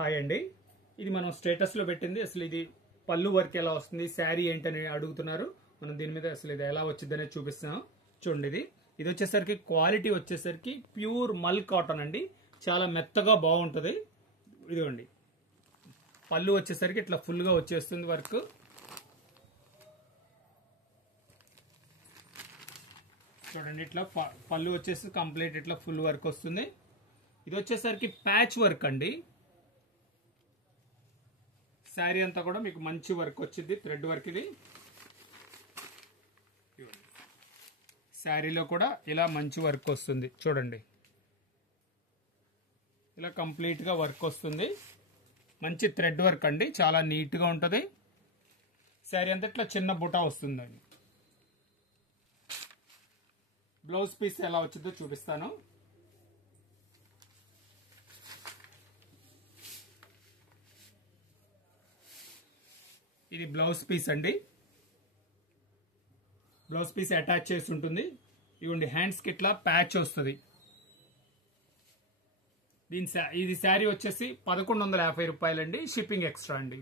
Hi అండి, ఇది మనం స్టేటస్ లో పెట్టింది. అసలు ఇది పళ్ళు వర్క్ ఎలా వస్తుంది, శారీ ఏంటని అడుగుతున్నారు. మనం దీని మీద అసలు ఇది ఎలా వచ్చింది అనేది చూపిస్తున్నాం. చూడండి, ఇది వచ్చేసరికి క్వాలిటీ వచ్చేసరికి ప్యూర్ మల్ కాటన్ అండి. చాలా మెత్తగా బాగుంటది. ఇదిగోండి, పళ్ళు వచ్చేసరికి ఇట్లా ఫుల్ గా వచ్చేస్తుంది వర్క్. చూడండి, ఇట్లా పళ్ళు వచ్చేసి కంప్లీట్ ఇట్లా ఫుల్ వర్క్ వస్తుంది. ఇది వచ్చేసరికి ప్యాచ్ వర్క్ అండి. శారీ అంతా కూడా మీకు మంచి వర్క్ వచ్చింది, థ్రెడ్ వర్క్. ఇది శారీలో కూడా ఇలా మంచి వర్క్ వస్తుంది. చూడండి, ఇలా కంప్లీట్ గా వర్క్ వస్తుంది. మంచి థ్రెడ్ వర్క్ అండి, చాలా నీట్ గా ఉంటది. శారీ అంతా ఇట్లా చిన్న బుటా వస్తుందండి. బ్లౌజ్ పీస్ ఎలా వచ్చిందో చూపిస్తాను. ఇది బ్లౌజ్ పీస్ అండి. బ్లౌజ్ పీస్ అటాచ్ చేసి ఉంటుంది. ఇవ్వండి, హ్యాండ్స్ కి ఇట్లా ప్యాచ్ వస్తుంది. ఇది శారీ వచ్చేసి 1150 రూపాయలండి. షిప్పింగ్ ఎక్స్ట్రా అండి.